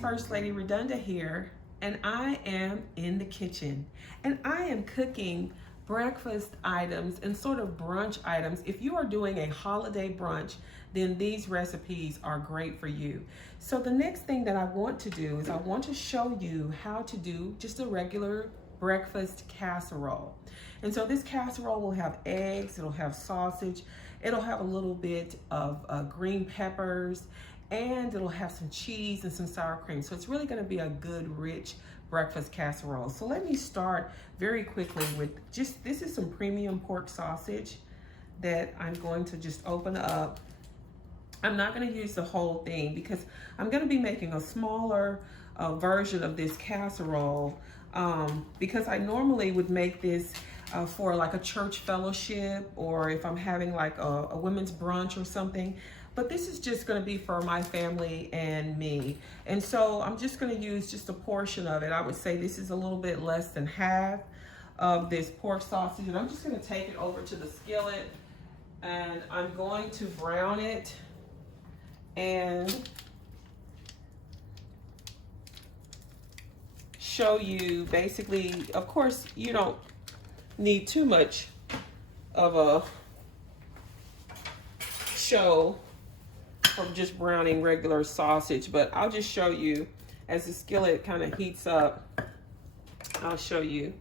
First Lady Redonda here, and I am in the kitchen, and I am cooking breakfast items and sort of brunch items. If you are doing a holiday brunch, then these recipes are great for you. So the next thing that I want to do is I want to show you how to do just a regular breakfast casserole. And so this casserole will have eggs, it'll have sausage, it'll have a little bit of green peppers, and it'll have some cheese and some sour cream. So it's really gonna be a good, rich breakfast casserole. So let me start very quickly with this is some premium pork sausage that I'm going to just open up. I'm not gonna use the whole thing because I'm gonna be making a smaller version of this casserole because I normally would make this for like a church fellowship, or if I'm having like a women's brunch or something. But this is just gonna be for my family and me. And so I'm just gonna use just a portion of it. I would say this is a little bit less than half of this pork sausage. And I'm just gonna take it over to the skillet and I'm going to brown it and show you basically, of course, you don't need too much of a show from just browning regular sausage, but I'll just show you as the skillet kind of heats up. I'll show you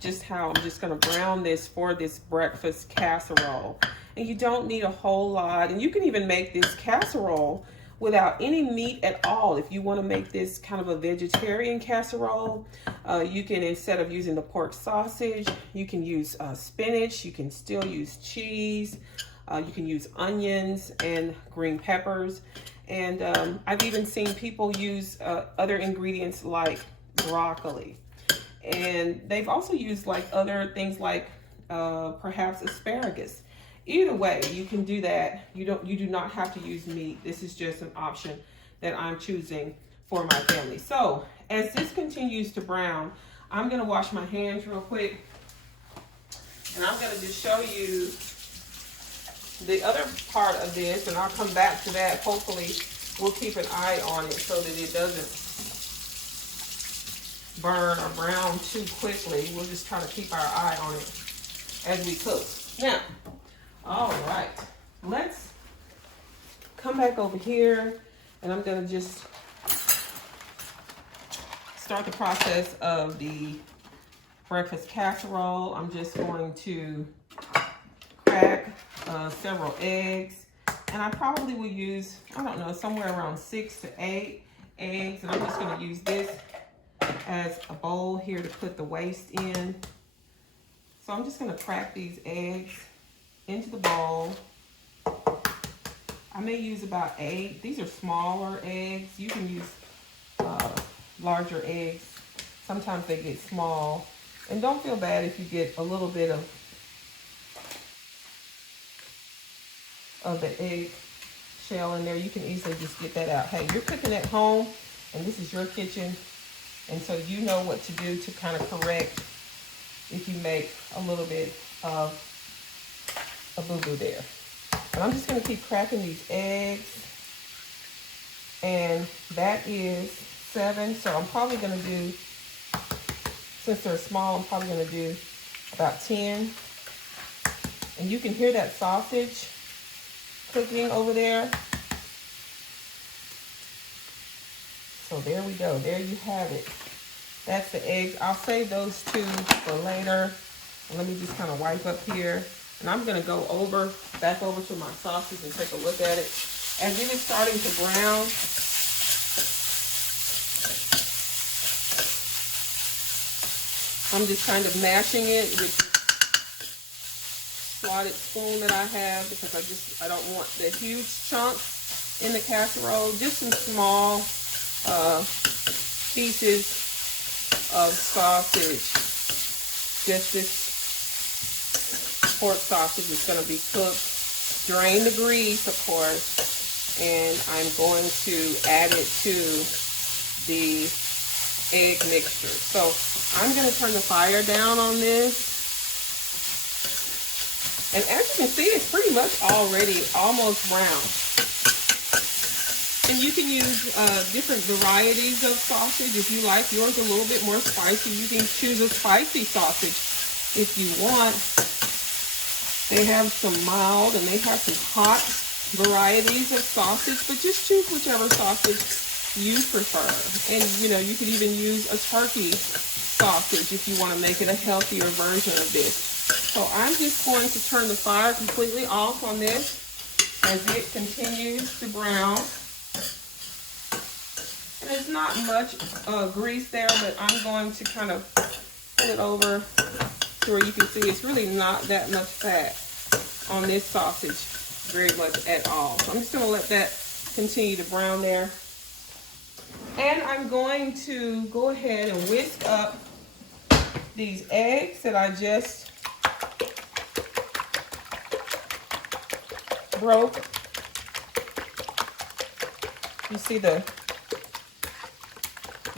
just how I'm just going to brown this for this breakfast casserole. And you don't need a whole lot, and you can even make this casserole without any meat at all. If you want to make this kind of a vegetarian casserole, you can, instead of using the pork sausage, you can use spinach, you can still use cheese, you can use onions and green peppers. And I've even seen people use other ingredients like broccoli. And they've also used like other things like perhaps asparagus. Either way, you can do that. You do not have to use meat. This is just an option that I'm choosing for my family. So as this continues to brown, I'm gonna wash my hands real quick. And I'm gonna just show you the other part of this, and I'll come back to that. Hopefully we'll keep an eye on it so that it doesn't burn or brown too quickly. We'll just try to keep our eye on it as we cook. Now, all right, let's come back over here, and I'm gonna just start the process of the breakfast casserole. I'm just going to crack several eggs, and I probably will use, I don't know, somewhere around 6 to 8 eggs, and I'm just gonna use this as a bowl here to put the waste in. So I'm just gonna crack these eggs into the bowl. I may use about 8. These are smaller eggs. You can use larger eggs. Sometimes they get small. And don't feel bad if you get a little bit of the egg shell in there. You can easily just get that out. Hey, you're cooking at home, and this is your kitchen, and so you know what to do to kind of correct if you make a little bit of a boo-boo there. But I'm just going to keep cracking these eggs, and that is 7. So I'm probably going to do, since they're small, I'm probably going to do about 10. And you can hear that sausage cooking over there. So there we go. There you have it. That's the eggs. I'll save those two for later. And let me just kind of wipe up here. And I'm going to go back over to my sausage and take a look at it. As it is starting to brown, I'm just kind of mashing it with the slotted spoon that I have, because I don't want the huge chunks in the casserole. Just some small pieces of sausage. Just this pork sausage is going to be cooked. Drain the grease, of course, and I'm going to add it to the egg mixture. So I'm going to turn the fire down on this. And as you can see, it's pretty much already almost brown. And you can use different varieties of sausage. If you like yours a little bit more spicy, you can choose a spicy sausage if you want. They have some mild and they have some hot varieties of sausage, but just choose whichever sausage you prefer. And you know, you could even use a turkey sausage if you want to make it a healthier version of this. So I'm just going to turn the fire completely off on this as it continues to brown. And there's not much grease there, but I'm going to kind of pull it over to where you can see it's really not that much fat on this sausage, very much at all. So I'm just going to let that continue to brown there. And I'm going to go ahead and whisk up these eggs that I just broke. You see the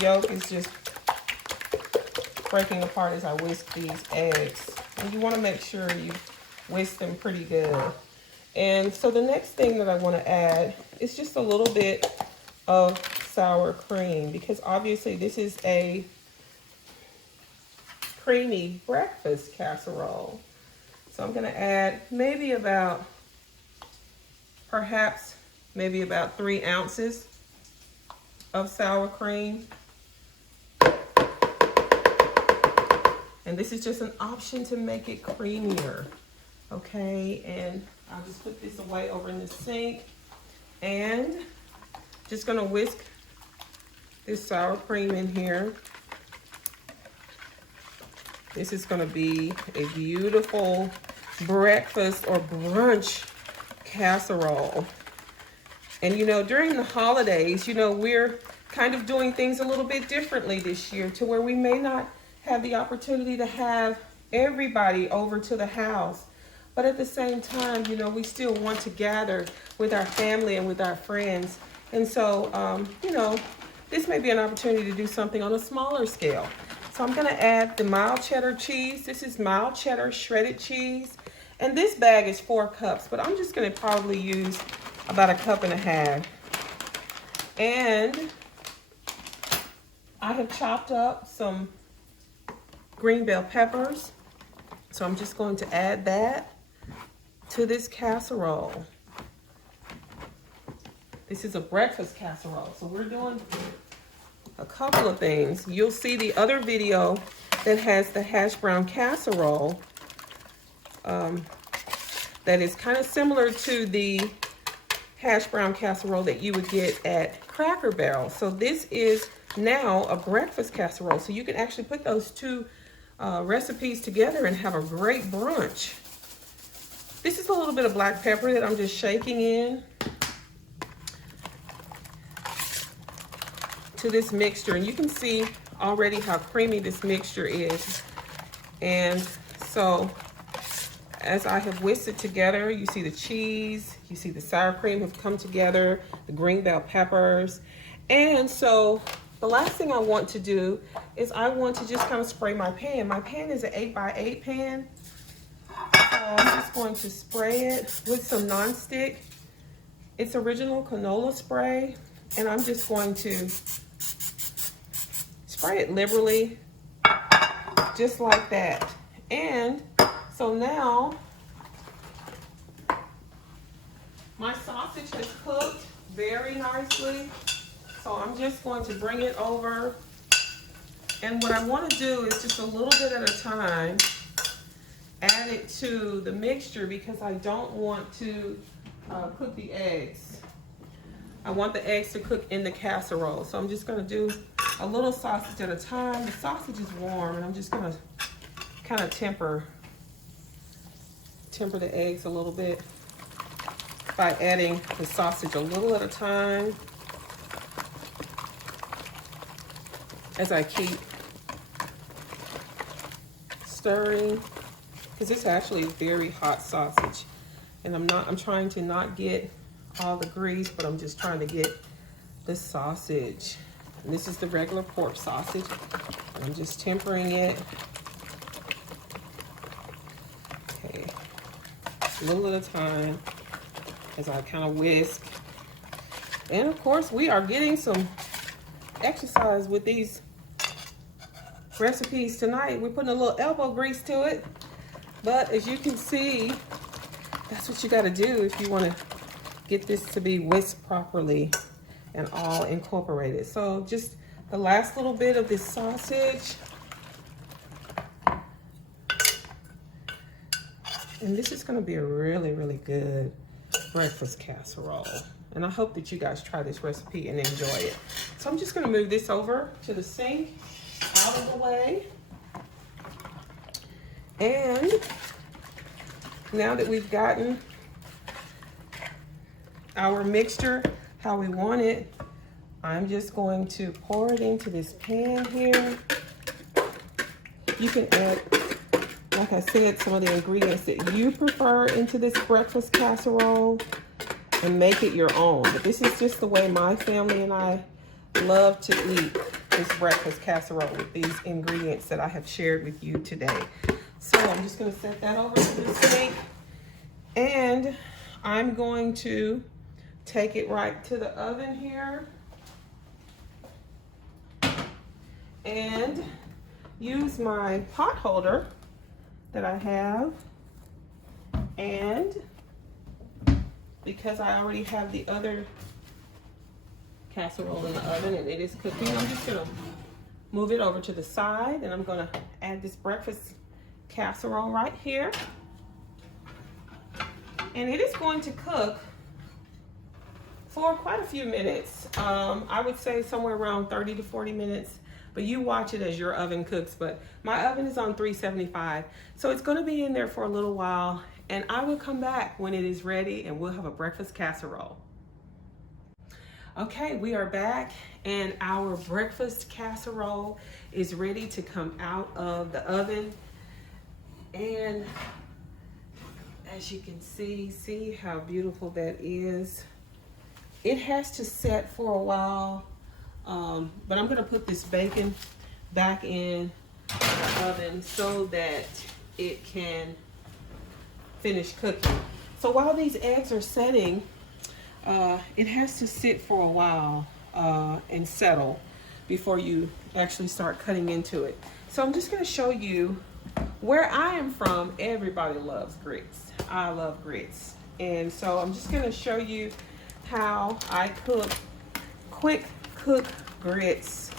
yolk is just breaking apart as I whisk these eggs. And you want to make sure you whisk them pretty good. And so the next thing that I want to add is just a little bit of sour cream, because obviously this is a creamy breakfast casserole. So I'm going to add perhaps maybe about 3 ounces of sour cream. And this is just an option to make it creamier. Okay, and I'll just put this away over in the sink and just gonna whisk this sour cream in here. This is gonna be a beautiful breakfast or brunch casserole. And you know, during the holidays, you know, we're kind of doing things a little bit differently this year, to where we may not have the opportunity to have everybody over to the house. But at the same time, you know, we still want to gather with our family and with our friends. And so, you know, this may be an opportunity to do something on a smaller scale. So I'm gonna add the mild cheddar cheese. This is mild cheddar shredded cheese. And this bag is 4 cups, but I'm just gonna probably use about 1.5 cups. And I have chopped up some green bell peppers. So I'm just going to add that to this casserole. This is a breakfast casserole, so we're doing a couple of things. You'll see the other video that has the hash brown casserole that is kind of similar to the hash brown casserole that you would get at Cracker Barrel. So this is now a breakfast casserole. So you can actually put those two recipes together and have a great brunch. This is a little bit of black pepper that I'm just shaking in to this mixture. And you can see already how creamy this mixture is. And so as I have whisked it together, you see the cheese, you see the sour cream have come together, the green bell peppers. And so the last thing I want to do is I want to just kind of spray my pan. My pan is an 8x8 pan. So I'm just going to spray it with some nonstick. It's original canola spray. And I'm just going to spray it liberally, just like that. And so now my sausage has cooked very nicely. So I'm just going to bring it over. And what I want to do is just a little bit at a time, add it to the mixture, because I don't want to cook the eggs. I want the eggs to cook in the casserole. So I'm just going to do a little sausage at a time. The sausage is warm, and I'm just going to kind of temper the eggs a little bit by adding the sausage a little at a time as I keep stirring, because it's actually a very hot sausage. And I'm trying to not get all the grease, but I'm just trying to get the sausage. And this is the regular pork sausage. And I'm just tempering it. Okay, a little at a time as I kind of whisk. And of course, we are getting some exercise with these recipes tonight. We're putting a little elbow grease to it. But as you can see, that's what you got to do if you want to get this to be whisked properly and all incorporated. So just the last little bit of this sausage. And this is going to be a really, really good breakfast casserole. And I hope that you guys try this recipe and enjoy it. So I'm just going to move this over to the sink, out of the way. And now that we've gotten our mixture how we want it, I'm just going to pour it into this pan here. You can add, like I said, some of the ingredients that you prefer into this breakfast casserole and make it your own. But this is just the way my family and I love to eat this breakfast casserole with these ingredients that I have shared with you today. So I'm just going to set that over to the sink, and I'm going to take it right to the oven here and use my pot holder that I have. And because I already have the other casserole in the oven and it is cooking, I'm just going to move it over to the side, and I'm going to add this breakfast casserole right here. And it is going to cook for quite a few minutes. I would say somewhere around 30 to 40 minutes, but you watch it as your oven cooks. But my oven is on 375, so it's going to be in there for a little while, and I will come back when it is ready and we'll have a breakfast casserole. Okay, we are back, and our breakfast casserole is ready to come out of the oven. And as you can see how beautiful that is. It has to set for a while, but I'm gonna put this bacon back in the oven so that it can finish cooking. So while these eggs are setting, it has to sit for a while and settle before you actually start cutting into it. So I'm just gonna show you where I am from. Everybody loves grits. I love grits. And so I'm just gonna show you how I quick cook grits.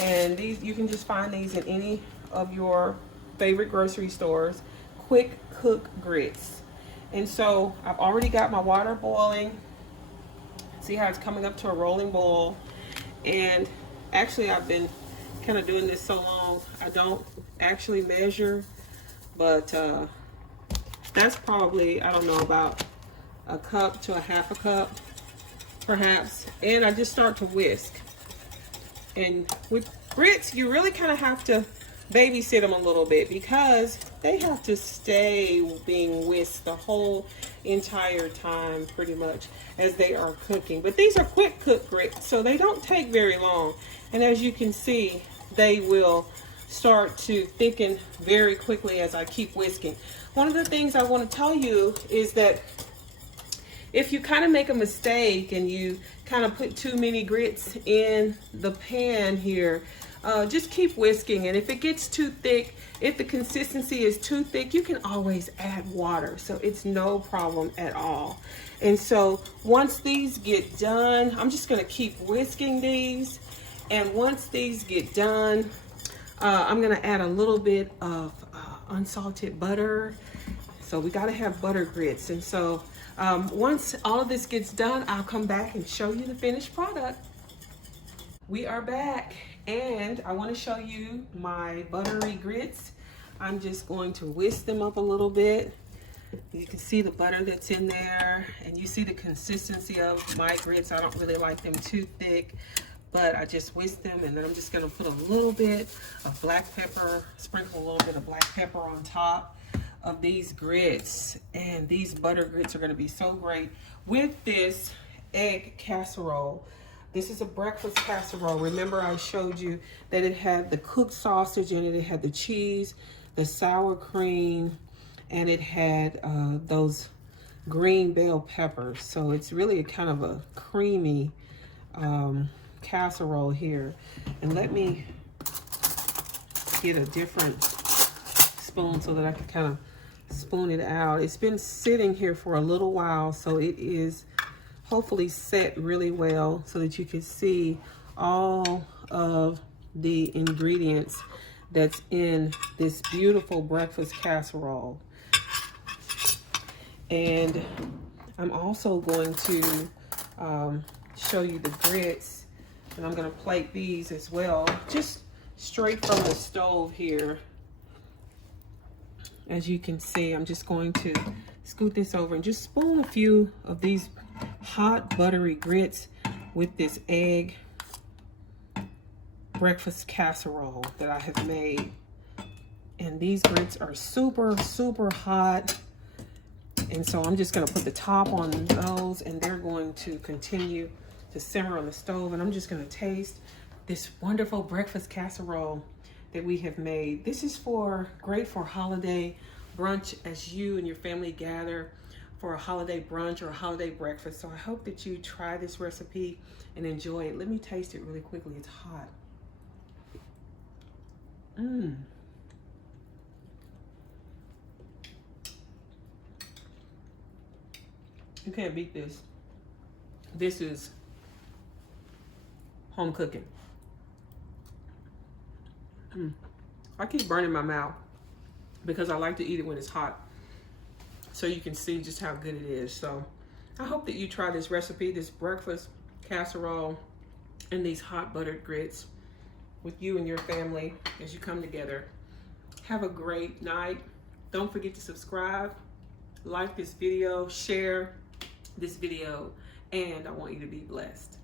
And these, you can just find these in any of your favorite grocery stores. Quick cook grits. And so I've already got my water boiling. See how it's coming up to a rolling boil. And actually I've been kind of doing this so long, I don't actually measure, but that's probably, I don't know, about a cup to a half a cup perhaps. And I just start to whisk. And with grits, you really kind of have to babysit them a little bit because they have to stay being whisked the whole entire time pretty much as they are cooking. But these are quick cook grits, so they don't take very long. And as you can see, they will start to thicken very quickly as I keep whisking. One of the things I want to tell you is that if you kind of make a mistake and you kind of put too many grits in the pan here, just keep whisking. And if it gets too thick, if the consistency is too thick, you can always add water. So it's no problem at all. And so once these get done, I'm just going to keep whisking these. And once these get done, I'm going to add a little bit of unsalted butter. So we got to have butter grits. And so once all of this gets done, I'll come back and show you the finished product. We are back, and I want to show you my buttery grits. I'm just going to whisk them up a little bit. You can see the butter that's in there, and you see the consistency of my grits. I don't really like them too thick, but I just whisk them, and then I'm just going to put a little bit of black pepper, sprinkle a little bit of black pepper on top of these grits. And these butter grits are going to be so great with this egg casserole. This is a breakfast casserole. Remember, I showed you that it had the cooked sausage in it. It had the cheese, the sour cream, and it had those green bell peppers. So it's really kind of a creamy casserole here. And let me get a different spoon so that I can kind of spoon it out. It's been sitting here for a little while, so it is hopefully set really well so that you can see all of the ingredients that's in this beautiful breakfast casserole. And I'm also going to show you the grits, and I'm going to plate these as well, just straight from the stove here. As you can see, I'm just going to scoot this over and just spoon a few of these hot buttery grits with this egg breakfast casserole that I have made. And these grits are super, super hot. And so I'm just gonna put the top on those, and they're going to continue to simmer on the stove. And I'm just gonna taste this wonderful breakfast casserole that we have made. This is great for holiday brunch as you and your family gather for a holiday brunch or a holiday breakfast. So I hope that you try this recipe and enjoy it. Let me taste it really quickly. It's hot. You can't beat this. This is home cooking. I keep burning my mouth because I like to eat it when it's hot, so you can see just how good it is. So I hope that you try this recipe, this breakfast casserole and these hot buttered grits with you and your family as you come together. Have a great night. Don't forget to subscribe, like this video, share this video, and I want you to be blessed.